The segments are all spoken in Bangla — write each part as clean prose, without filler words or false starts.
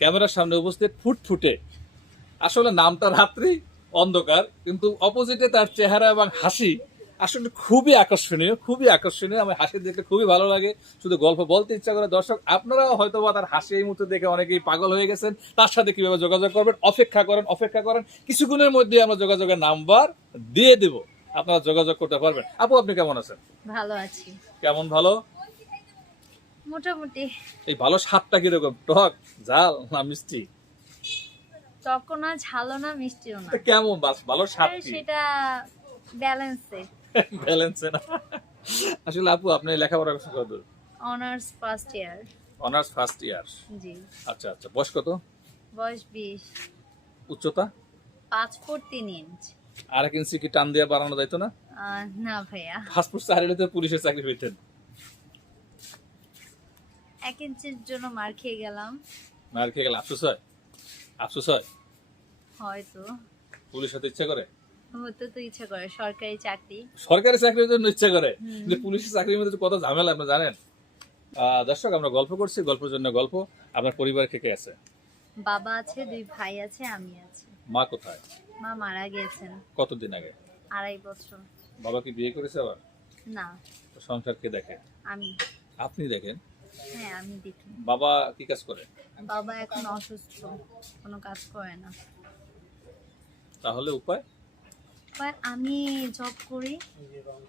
ক্যামেরার সামনে উপস্থিত ফুটফুটে, আসলে নামটা রাত্রি অন্ধকার, কিন্তু অপোজিটে তার চেহারা এবং হাসি আসলে খুবই আকর্ষণীয়, খুবই আকর্ষণীয়। আমার হাসি দেখলে খুবই ভালো লাগে, শুধু গল্প বলতে ইচ্ছা করে। দর্শক আপনারাও হয়তো বা তার হাসি এই মুহূর্তে দেখে অনেকেই পাগল হয়ে গেছেন। তার সাথে কিভাবে যোগাযোগ করবেন, অপেক্ষা করেন, অপেক্ষা করেন, কিছুক্ষণের মধ্যে আমরা যোগাযোগের নাম্বার দিয়ে দেব, আপনারা যোগাযোগ করতে পারবেন। আপু আপনি কেমন আছেন? ভালো আছি কেমন ভালো? মোটামুটি। এই ভালো স্বাদটা কিরকম, টক ঝাল না মিষ্টি? টকও না, ঝালও না, মিষ্টিও না। তা কেমন ভালো স্বাদ কি? সেটা ব্যালেন্সে। ব্যালেন্সে না? আসলে আপু আপনি লেখাপড়া করছেন কতদূর? Honours first year. Honours first year. জি। আচ্ছা আচ্ছা, বয়স কত? বয়স 20। উচ্চতা? 5 ফুট 3 ইঞ্চ। আর এক ইঞ্চি কি টান দিয়ে বাড়ানো যাইতো না? না ভাইয়া, 5 ফুট 4 হলে তো পুলিশের চাকরি পেতেন। 1 ইঞ্চির জন্য মার খেয়ে গেলাম। মার খেয়ে গেলে আফসোস হয়? আফসোস হয়? হয়তো পুলিশ হতে ইচ্ছা করে? হতে তো ইচ্ছা করে, সরকারি চাকরি। সরকারি চাকরির জন্য ইচ্ছা করে, কিন্তু পুলিশের চাকরির মধ্যে কত ঝামেলা আপনি জানেন? দর্শক আমরা গল্প করছি, গল্পের জন্য গল্প। আপনার পরিবার কে কে আছে? বাবা আছে, 2 ভাই আছে, আমি আছি। মা কোথায়? মা মারা গিয়েছেন কতদিন আগে? 2.5 বছর। বাবা কি বিয়ে করেছে আবার? না, তো সংসার কে দেখে? আমি। আপনি দেখেন? হ্যাঁ, আমি দেখি। বাবা কি কাজ করে? বাবা এখন অসুস্থ, কোনো কাজ করে না। তাহলে উপায়? বাট আমি জব করি,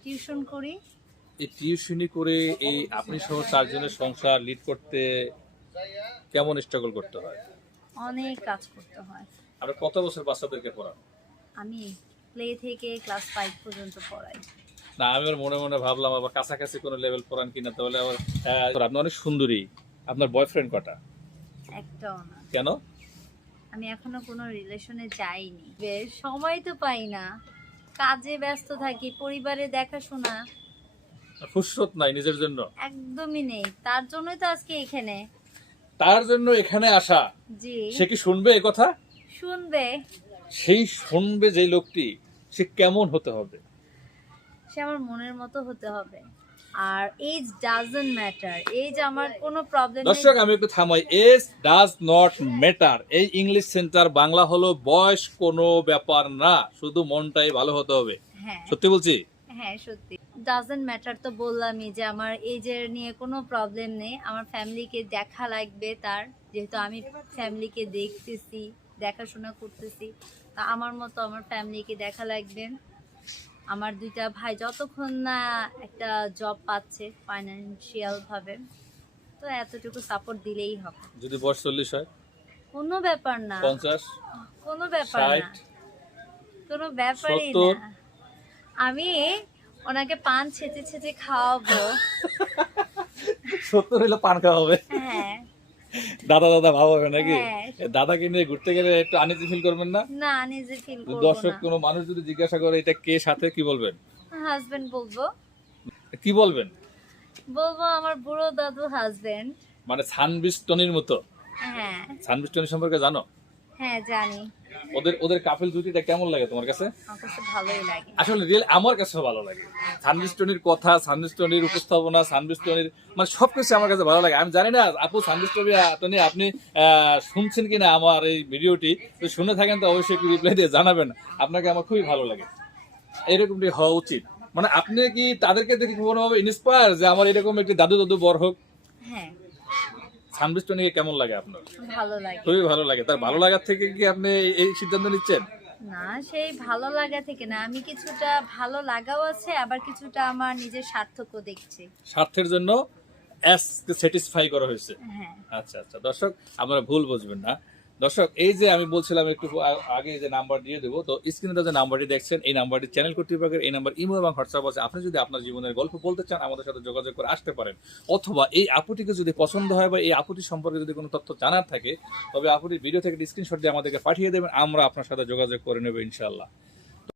টিউশন করি। এই টিউশনি করে এই আপনি সহ 4 জনের সংসার লিড করতে কেমন স্ট্রাগল করতে হয়? অনেক কাজ করতে হয়। আর কত বছর বাচ্চাদেরকে পড়ান? আমি প্লে থেকে ক্লাস 5 পর্যন্ত পড়াই। না আমি ওর মনে মনে ভাবলাম আবার কাছাকাছি কোনো লেভেল পড়ান কিনা, তাহলে আবার আপনি অনেক সুন্দরী। আপনার বয়ফ্রেন্ড কটা? একটাও না। কেন? আমি এখনো কোনো রিলেশনে যাইনি, বেশ সময় তো পাই না, কাজে ব্যস্ত থাকি, পরিবারে দেখাশোনা ফুরসত নাই নিজের জন্য? একদমই নেই। তার জন্যই তো আজকে এখানে। তার জন্য এখানে আসা। জি। সে কি শুনবে এ কথা? শুনবে। সেই শুনবে যে লোকটি, সে কেমন হতে হবে? সে আমার মনের মতো হতে হবে। আর এজ ডাজন্ট ম্যাটার, এজ আমার কোনো প্রবলেম নেই। দর্শক আমি একটু থামাই, এজ ডাজ নট ম্যাটার। এই ইংলিশ সেন্টার বাংলা হলো বয়স কোনো ব্যাপার না, শুধু মনটাই ভালো হতে হবে। হ্যাঁ সত্যি বলছি? হ্যাঁ, সত্যি। ডাজন্ট ম্যাটার তো বললামই যে আমার এজের নিয়ে কোনো প্রবলেম নেই। আমার ফ্যামিলিকে দেখা লাগবে তার, যেহেতু আমি ফ্যামিলিকে দেখতেছি, দেখাশোনা করতেছি, তা আমার মতো আমার ফ্যামিলিকে দেখা লাগবে। আমার 2টা ভাই যতক্ষণ না একটা জব পাচ্ছে ফাইন্যান্সিয়াল ভাবে, তো এতটুকু সাপোর্ট দিলেই হবে। যদি বয়স 40 হয়? কোনো ব্যাপার না, 50? কোনো ব্যাপার না, 60? কোনো ব্যাপারই 70? না। আমি ওনাকে পান ছেঁচে ছেঁচে খাওয়াবো। 70 হইলে পান খাওয়া হবে? হ্যাঁ। দাদা দাদা ভাব হবে নাকি? হ্যাঁ। দাদাকে নিয়ে ঘুরতে গেলে একটু আনইজি ফিল করবেন না? না, নিজে ফিল যদি করবো দর্শক না। কোনো মানুষ যদি জিজ্ঞাসা করে এটা কে সাথে, কি বলবেন? হাজবেন্ড বলবো। কি বলবেন? বলবো আমার বুড়ো দাদু হাজবেন্ড। মানে সানবিস্টনির মতো? হ্যাঁ সানবিস্টনি সম্পর্কে জানো? হ্যাঁ, জানি। ওদের ওদের কাপল জুটিটা কেমন লাগে তোমার কাছে? আমার কাছে ভালোই লাগে। আসলে রিয়েল আমার কাছেও ভালো লাগে। সানবিস্টনির কথা, সানবিস্টনির উপস্থাপনা, সানবিস্টনির মানে সবকিছু আমার কাছে ভালো লাগে। আমি জানি না আপু সানবিস্টনি আপনি শুনছেন কিনা আমার এই ভিডিওটি, তো শুনে থাকেন তো অবশ্যই একটু রিপ্লাই দিয়ে জানাবেন। আপনাকে আমার খুবই ভালো লাগে, এরকমটি হওয়া উচিত। মানে আপনি কি তাদেরকে দেখে কোনোভাবে ইন্সপায়ার যে আমার এরকম একটি দাদু দাদু বড় হোক? হ্যাঁ, সানবিস্টনিকে কেমন লাগে আপনার? ভালো লাগে। খুবই ভালো লাগে। তার ভালো লাগার থেকে কি আপনি এই সিদ্ধান্ত নিচ্ছেন? না, সেই ভালো লাগা থেকে না, আমি কিছুটা ভালো লাগাও আছে, আবার কিছুটা আমার নিজের সার্থকও দেখছি। স্বার্থের জন্য স্যাটিসফাই করা হয়েছে। হ্যাঁ। আচ্ছা আচ্ছা, দর্শক আপনারা ভুল বুঝবেন না। দর্শক এই যে আমি বলছিলাম একটু আগে যে নাম্বার দিয়ে দেবো, তো স্ক্রিনে যে নাম্বারটি দেখছেন এই নাম্বারটি চ্যানেল কর্তৃপক্ষের, এই নাম্বার ইমো এবং হোয়াটসঅ্যাপ আছে। আপনি যদি আপনার জীবনের গল্প বলতে চান আমাদের সাথে যোগাযোগ করে আসতে পারেন, অথবা এই আপুটিকে যদি পছন্দ হয় বা এই আপুটি সম্পর্কে যদি কোনো তথ্য জানার থাকে, তবে আপুটির ভিডিও থেকে স্ক্রিনশট দিয়ে আমাদেরকে পাঠিয়ে দেবেন, আমরা আপনার সাথে যোগাযোগ করে নেব ইনশাআল্লাহ।